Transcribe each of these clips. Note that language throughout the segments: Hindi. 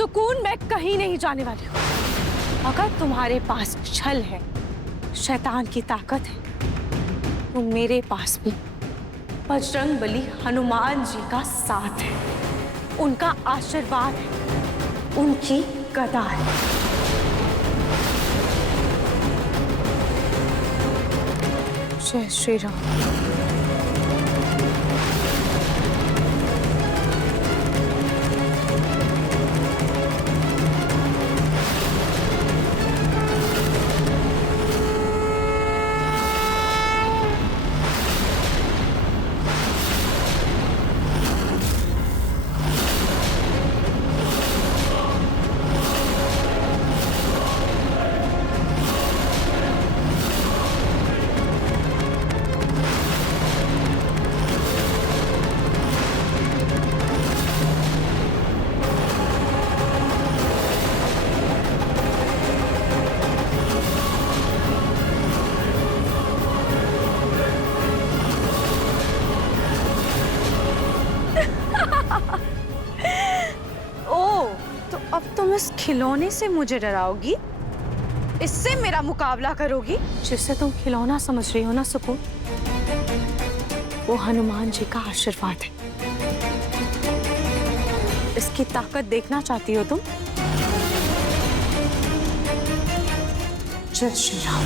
सुकून मैं कहीं नहीं जाने वाली हूँ। अगर तुम्हारे पास छल है, शैतान की ताकत है, तो मेरे पास भी बजरंगबली हनुमान जी का साथ है, उनका आशीर्वाद है, उनकी गदा है। जय श्री राम। अब तुम इस खिलौने से मुझे डराओगी? इससे मेरा मुकाबला करोगी? जिसे तुम खिलौना समझ रही हो ना सुकून, वो हनुमान जी का आशीर्वाद है। इसकी ताकत देखना चाहती हो तुम? जय श्री राम।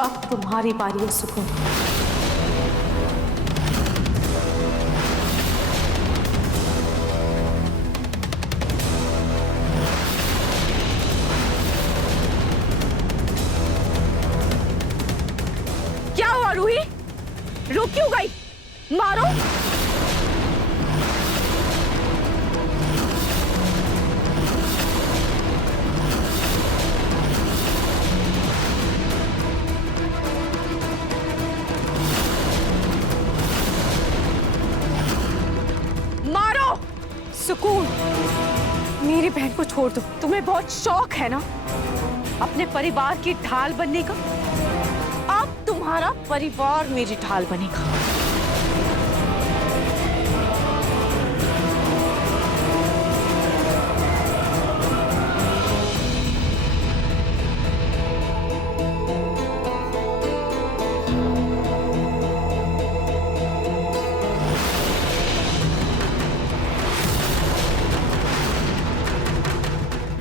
अब तुम्हारी बारी है सुकून। क्या हुआ रूही? रुक क्यों गई? मारो। सुकून, मेरी बहन को छोड़ दो। तुम्हें बहुत शौक है ना अपने परिवार की ढाल बनने का। अब तुम्हारा परिवार मेरी ढाल बनेगा।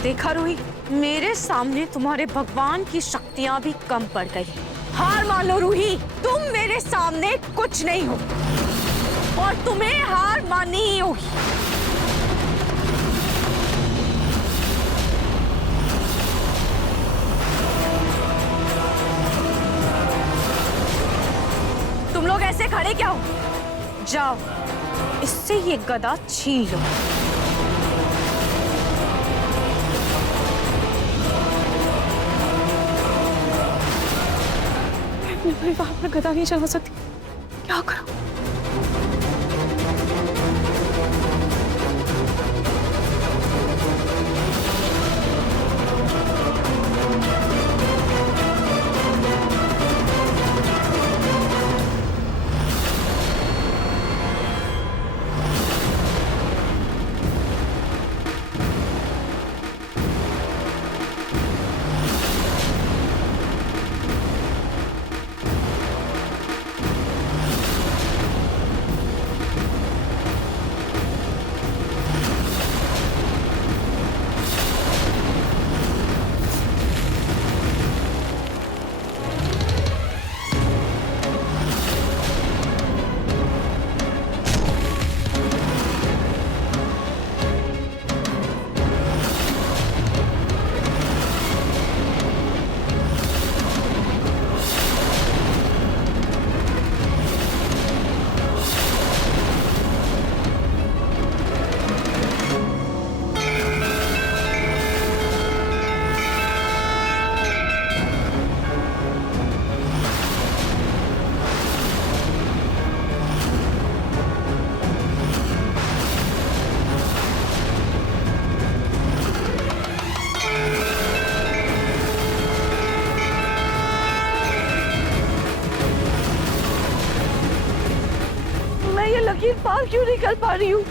देखा रूही, मेरे सामने तुम्हारे भगवान की शक्तियां भी कम पड़ गई। हार मान लो रूही, तुम मेरे सामने कुछ नहीं हो और तुम्हें हार माननी ही होगी। तुम लोग ऐसे खड़े क्या हो? जाओ, इससे ये गदा छीन लो। मैं परिवार पर गदा नहीं चला सकती, क्या करूं? लकीर पार क्यों नहीं कर पा रही हूँ?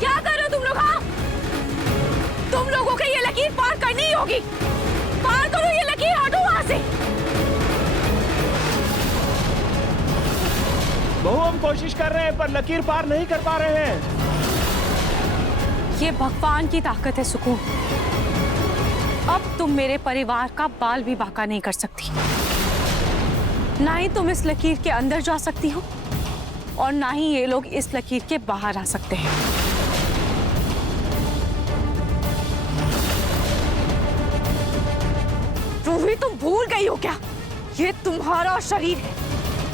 क्या कर रहे हो तुम लोग? हाँ, तुम लोगों को ये लकीर पार करनी ही होगी। पार करो ये लकीर, हटो वहां से। बहू हम कोशिश कर रहे हैं पर लकीर पार नहीं कर पा रहे हैं। ये भगवान की ताकत है सुकून। अब तुम मेरे परिवार का बाल भी बांका नहीं कर सकती। ना ही तुम इस लकीर के अंदर जा सकती हो और ना ही ये लोग इस लकीर के बाहर आ सकते हैं। रूही, तुम भूल गई हो क्या? ये तुम्हारा शरीर है।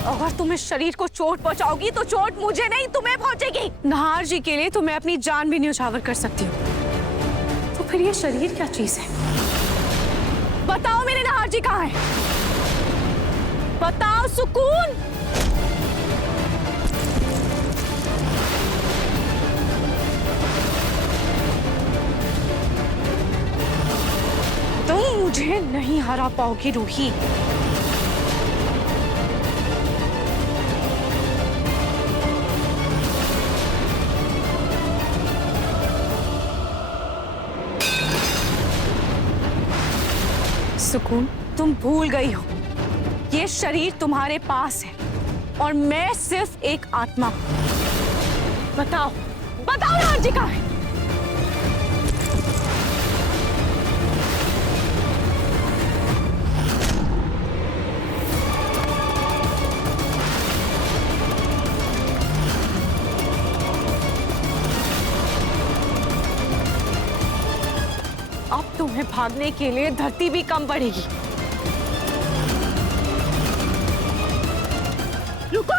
अगर तुम इस शरीर को चोट पहुंचाओगी तो चोट मुझे नहीं तुम्हें पहुंचेगी। नहार जी के लिए तो मैं अपनी जान भी न्यौछावर कर सकती हूँ, तो फिर ये शरीर क्या चीज है? बताओ मेरे नहार जी कहाँ है? बताओ सुकून। तुम मुझे नहीं हरा पाओगी रूही। सुकून, तुम भूल गई हो, ये शरीर तुम्हारे पास है और मैं सिर्फ एक आत्मा हूं। बताओ, बताओ नहार जी कहाँ है? अब तुम्हें भागने के लिए धरती भी कम पड़ेगी। रुको!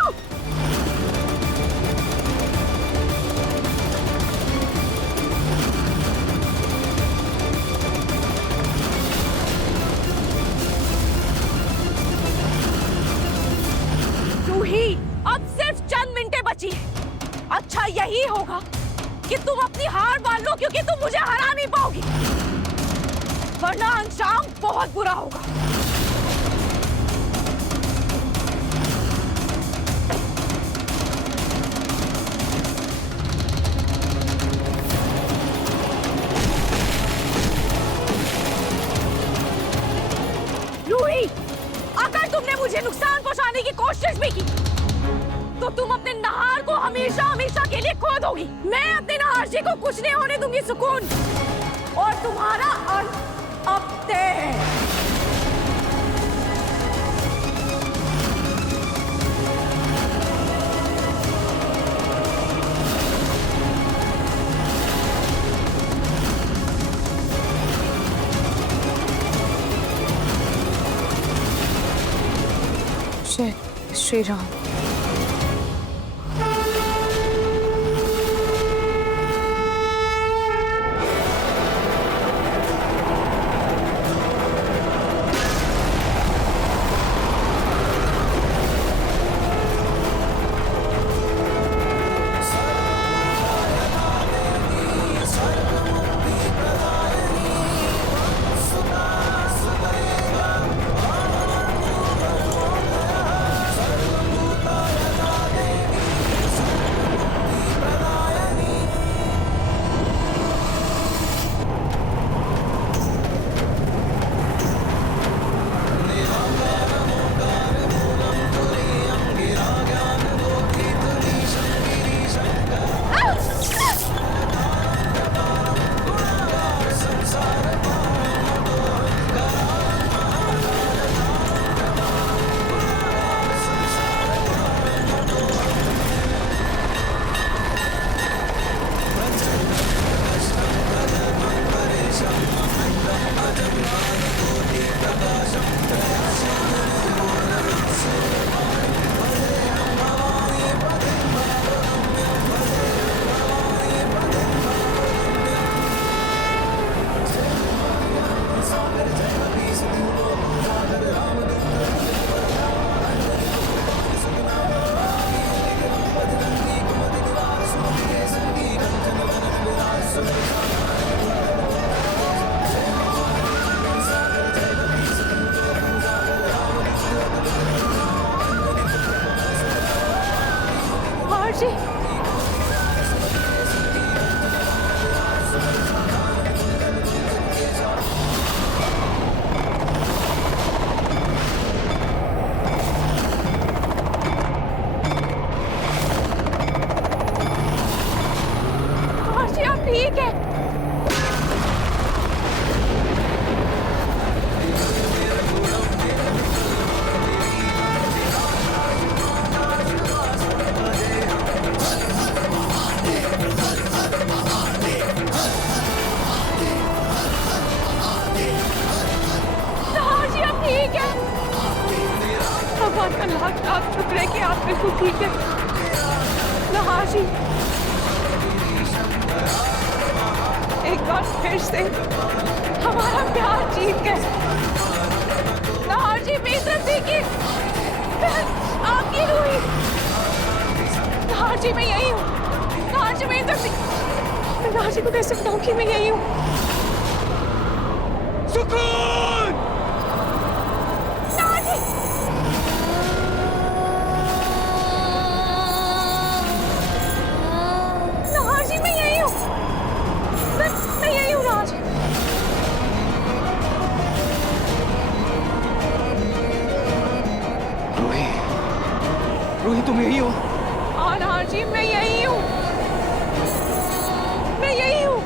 रूही, अब सिर्फ चंद मिनटें बची हैं। अच्छा यही होगा कि तुम अपनी हार मान लो, क्योंकि तुम मुझे हरा नहीं पाओगी, वरना अंजाम बहुत बुरा होगा। रूही, अगर तुमने मुझे नुकसान पहुंचाने की कोशिश भी की तो तुम अपने नहार को हमेशा हमेशा के लिए खो दोगी। मैं अपने नहार जी को कुछ नहीं होने दूंगी सुकून, और तुम्हारा अंत अब तय है। जय श्री राम। आप चुप रहे कि आप बिल्कुल ठीक है। नहार जी, एक बार फिर से हमारा प्यार जीत गए। नहार जी, मेरी तरफ देखिए, आपकी रूही। नहार जी, मैं यही हूँ। नहार जी, मेरी तरफ देखिए। मैं नहार जी को कैसे बताऊँ कि मैं यही हूँ? सुकून! नहार जी! नहार जी, मैं यही हूँ। मैं यही हूँ नहार जी। रूही, रूही तुम यही हो? हाँ नहार जी, मैं यही हूँ। मैं यही हूँ।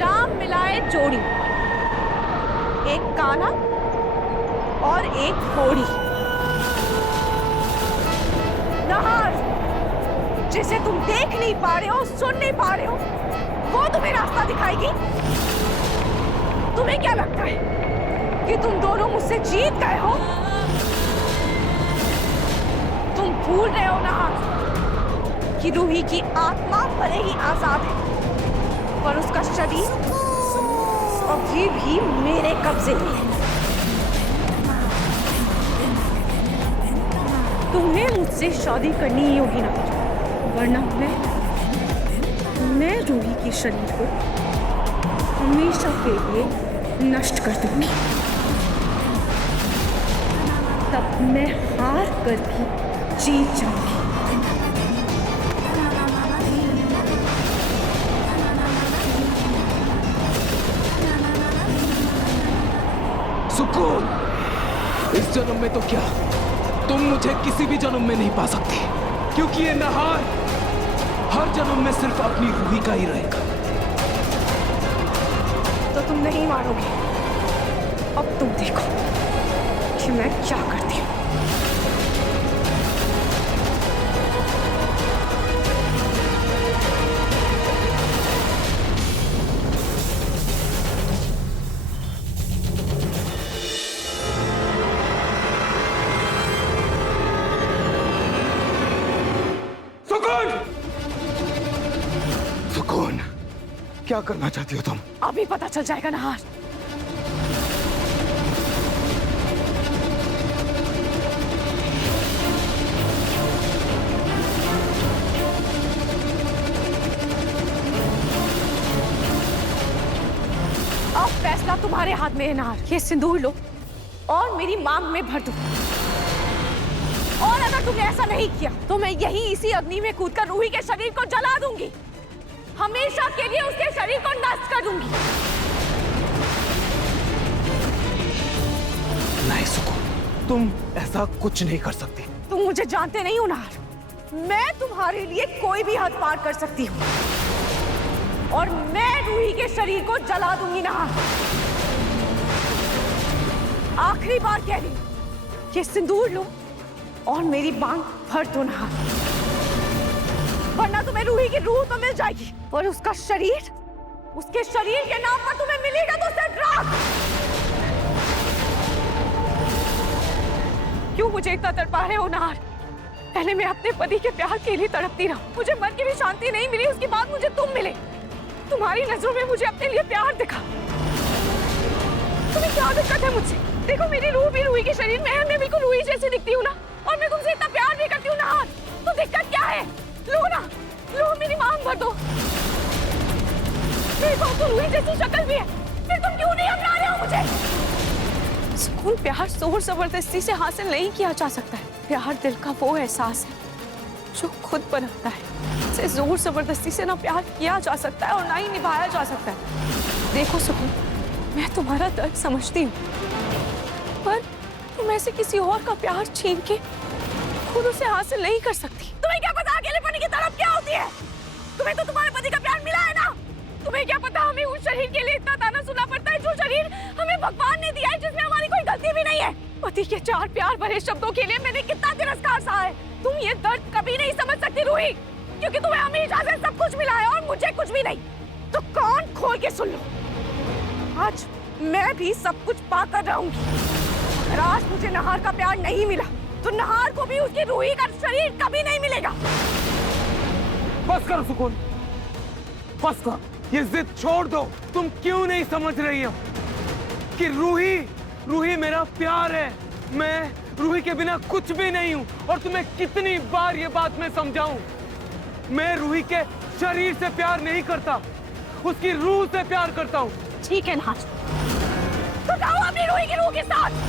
राम मिलाए जोड़ी, एक कान्हा और एक घोड़ी। नहार, जिसे तुम देख नहीं पा रहे हो, सुन नहीं पा रहे हो, वो तुम्हें रास्ता दिखाएगी। तुम्हें क्या लगता है कि तुम दोनों मुझसे जीत गए हो? तुम भूल रहे हो नहार कि रूही की आत्मा भले ही आजाद है, पर उसका शरीर अभी भी मेरे कब्जे में है। तुम्हें मुझसे शादी करनी ही होगी ना, वरना मैं रूही के शरीर को हमेशा के लिए नष्ट कर दूंगी। तब मैं हार कर भी जीत जाऊंगी। सुकून! इस जन्म में तो क्या, तुम मुझे किसी भी जन्म में नहीं पा सकती, क्योंकि ये नहार हर जन्म में सिर्फ अपनी रूही का ही रहेगा। तो तुम नहीं मानोगे। अब तुम देखो कि मैं क्या करती हूँ। सुकून! सुकून, क्या करना चाहती हो तुम? अभी पता चल जाएगा नहार। अब फैसला तुम्हारे हाथ में है नहार। ये सिंदूर लो और मेरी मांग में भर दो। और अगर तुमने ऐसा नहीं किया तो मैं यही इसी अग्नि में कूदकर रूही के शरीर को जला दूंगी। हमेशा के लिए उसके शरीर को नष्ट कर दूंगी। नहीं सुकून, तुम ऐसा कुछ नहीं कर सकती। तुम मुझे जानते नहीं हो नहार। मैं तुम्हारे लिए कोई भी हद पार कर सकती हूँ, और मैं रूही के शरीर को जला दूंगी नहार। आखिरी बार कह रही हूँ, ये सिंदूर लो और मेरी मांग भर दो नहार, वरना तुम्हें रूही की रूह तो मिल जाएगी, और उसका शरीर, उसके शरीर के नाम पर तुम्हें मिलेगा तो सिर्फ राख। क्यों मुझे इतना तड़पा रहे हो नहार? पहले मैं अपने पति के प्यार के लिए तड़पती रहा, मुझे मन की भी शांति नहीं मिली। उसके बाद मुझे तुम मिले, तुम्हारी नजरों में मुझे अपने लिए प्यार दिखा। तुम्हें क्या दिक्कत है मुझसे? देखो मेरी रूह भी रूही के शरीर में है, मैं बिल्कुल रूही जैसी दिखती हूँ ना, और मैं तुमसे इतना प्यार भी करती हूँ नहार। तो दिक्कत क्या है? लो ना, लो मेरी मांग भर दो। मेरे पास तो रूही जैसी शक्ल भी है, फिर तुम क्यों नहीं अपना रहे हो मुझे? सुकून, प्यार जोर जबरदस्ती से हासिल नहीं किया जा सकता है। प्यार दिल का वो एहसास है जो खुद बनता है। इसे जोर जबरदस्ती से ना प्यार किया जा सकता है और ना ही निभाया जा सकता है। देखो सुकून, मैं तुम्हारा दर्द समझती हूँ, पर तुम ऐसे किसी और का प्यार छीन के खुद उसे हासिल नहीं कर सकती। तुम्हें क्या पता अकेलेपन की तड़प क्या होती है? तुम्हें तो तुम्हारे पति का प्यार मिला है ना। तुम्हें क्या पता हमें उस शरीर के लिए इतना ताना सुनना पड़ता है जो शरीर हमें भगवान ने दिया है, जिसमें हमारी कोई गलती भी नहीं है। पति के चार प्यार भरे शब्दों के लिए मैंने कितना तिरस्कार सहा है। तुम ये दर्द कभी नहीं समझ सकती रूही, क्योंकि तुम्हें हमेशा से सब कुछ मिला है और मुझे कुछ भी नहीं। तो कान खोल के सुन लो, आज मैं भी सब कुछ पाकर रहूंगी। अगर आज मुझे नहार का प्यार नहीं मिला तो नहार को भी उसकी रूही का शरीर कभी नहीं मिलेगा। बस करो सुकून, बस कर, ये जिद छोड़ दो। तुम क्यों नहीं समझ रही हो कि रूही मेरा प्यार है। मैं रूही के बिना कुछ भी नहीं हूं। और तुम्हें कितनी बार ये बात मैं समझाऊं, मैं रूही के शरीर से प्यार नहीं करता, उसकी रूह से प्यार करता हूं। ठीक है नहार, तो जाओ अपनी रूही की रूह के साथ।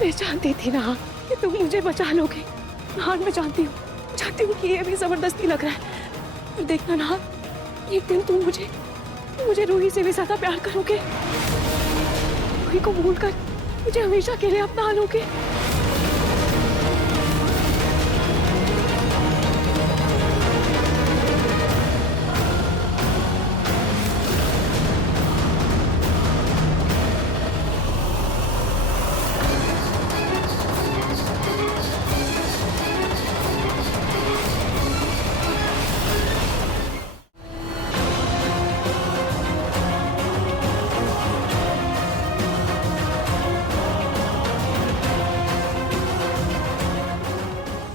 मैं जानती थी ना कि तुम मुझे बचा लोगे। हाँ, मैं जानती हूँ कि ये भी जबरदस्ती लग रहा है। पर देखना ना, एक दिन तुम मुझे रूही से भी ज्यादा प्यार करोगे। रूही को भूलकर मुझे हमेशा के लिए अपना लोगे।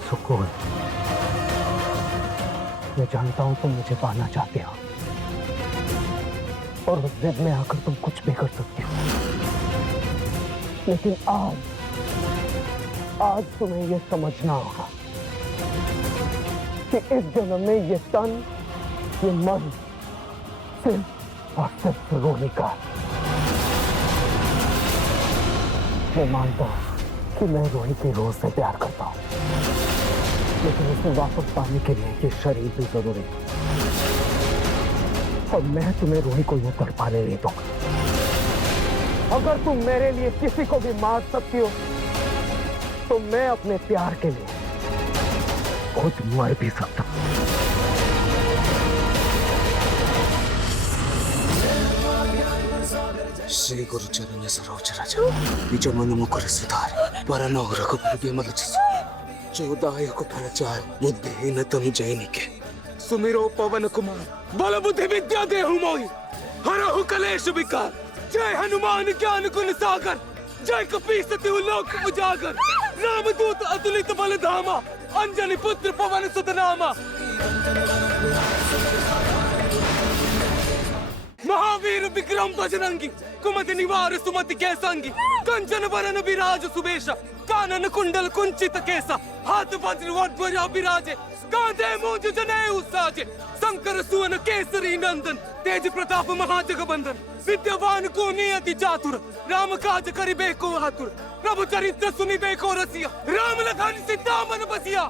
सुकून, मैं जानता हूं तुम मुझे पाना चाहते हो और उस जिद में आकर तुम कुछ भी कर सकते हो, लेकिन आज तुम्हें यह समझना होगा कि इस जन्म में ये तन, ये मन सिर्फ और सिर्फ रूही का। मैं मानता हूं कि मैं रूही की रूह से प्यार करता हूं, लेकिन उसे वापस पाने के लिए ये शरीर भी जरूरी है। और मैं तुम्हें रूही को यूं तड़पाने नहीं दूंगा। अगर तुम मेरे लिए किसी को भी मार सकती हो तो मैं अपने प्यार के लिए खुद मर भी सकता हूं। ಶ್ರೀ ಗುರುಚರಣ ಸರೋಜರಜ ನಿಜ ಮನ ಮುಕುರ ಸುಧಾರ ಪರನೋಗ್ರಹ ಭುಗೆ ಮಲಚಿಸ चौदायक प्रचार बुद्धिहीन तुम जैनिके सुमिरो पवन कुमार बल बुद्धि विद्या देहु मोहि हरहु कलेश विकार। जय हनुमान ज्ञान गुण सागर, जय कपीसति लोक उजागर। रामदूत अतुलित बल धामा, अंजनी पुत्र पवन सुत नामा। महावीर विक्रम बजरंगी, कुमति निवार सुमति के संगी। कंचन वरन विराज सुबेशा, कानन कुंडल कुंचित केसा। हाथ वज्र ध्वजा विराजे, कांधे मूंज जनेऊ साजे। शंकर सुवन केसरी नंदन, तेज प्रताप महाजगबंदन। विद्यावान को नियति चातुर, राम काज करिबे को आतुर। प्रभु चरित्र सुनिबे को रसिया, राम लखन सीता मन बसिया।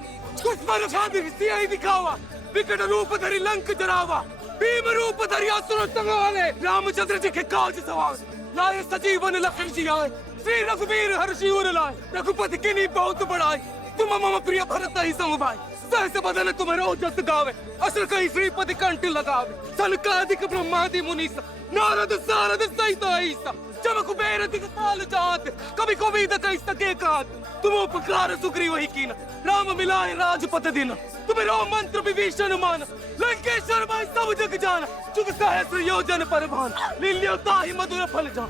दुश्मन खातिर सियाहि दिखावा, विकट रूप धरि लंक जरावा। भीम रूप धरि असुर संहारे, रामचंद्र जी के काज सवार। लाए सजीवन लखन जियाए, श्री रघुवीर हर्षि उर लाए। रघुपति किन्हीं बहुत बड़ाई, तुम मम प्रिय भरत ही समभाई। सहस बदन तुम रोजस गावे, असुर कहि श्रीपति कंठ लगावे। सनकादिक ब्रह्मादि मुनीसा, नारद सारद सहित ऐसा। जब कुबेर दिखपाल जात, कभी कोविद कहि सके कात। तुम उपकार सुग्रीव ही कीना, राम मिलाए राजपद दीना। तुम रो मंत्र विभीषण मान, लंकेश्वर मैं सब जग जाना। जुग सहस्र योजन पर भान, लील्यो ताहि मधुर फल जान।